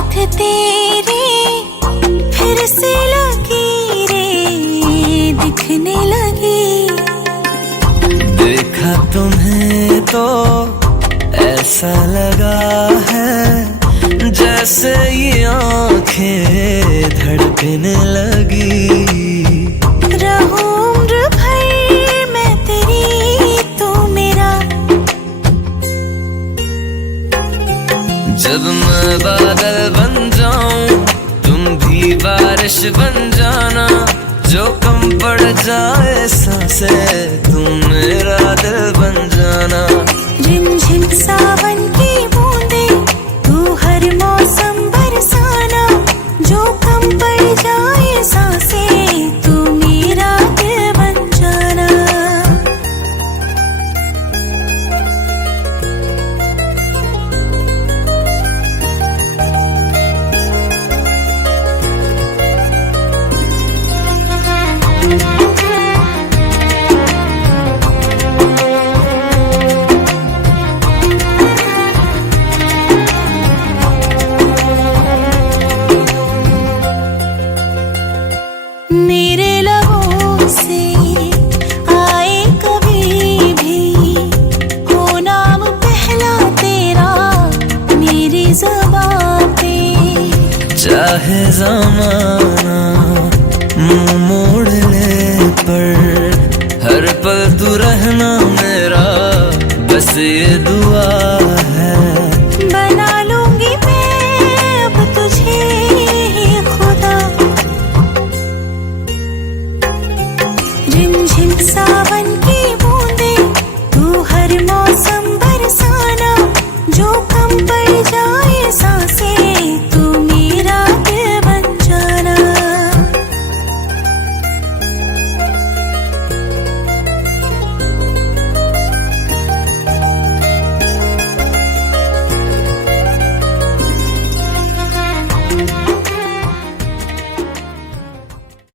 साथ तेरे फिर से लकीरें दिखने लगी। देखा तुम्हें तो ऐसा लगा है जैसे ये आंखें धड़कने लगी। रहूं उम्र भर मैं तेरी तू मेरा। जब मैं बादल बन जाऊं तुम भी बारिश बन जाना। जो कम पड़ जाए सांसें तुम मेरा दिल बन जाना। रिमझिम सावन की बूंदे तू हर मौसम बरसाना। जो कम पड़ जाए सांसें तू मेरा दिल बन जाना। मेरे लबों से आए कभी भी हो नाम पहला तेरा मेरी ज़बां पे। चाहे ज़माना मुंह मोड़ ले पर हर पल तू रहना मेरा बस ये दुआ है। बना लूंगी मैं अब तुझे ही खुदा। रिमझिम सावन की बूंदे तू हर मौसम बरसाना। जो कम पड़ जाए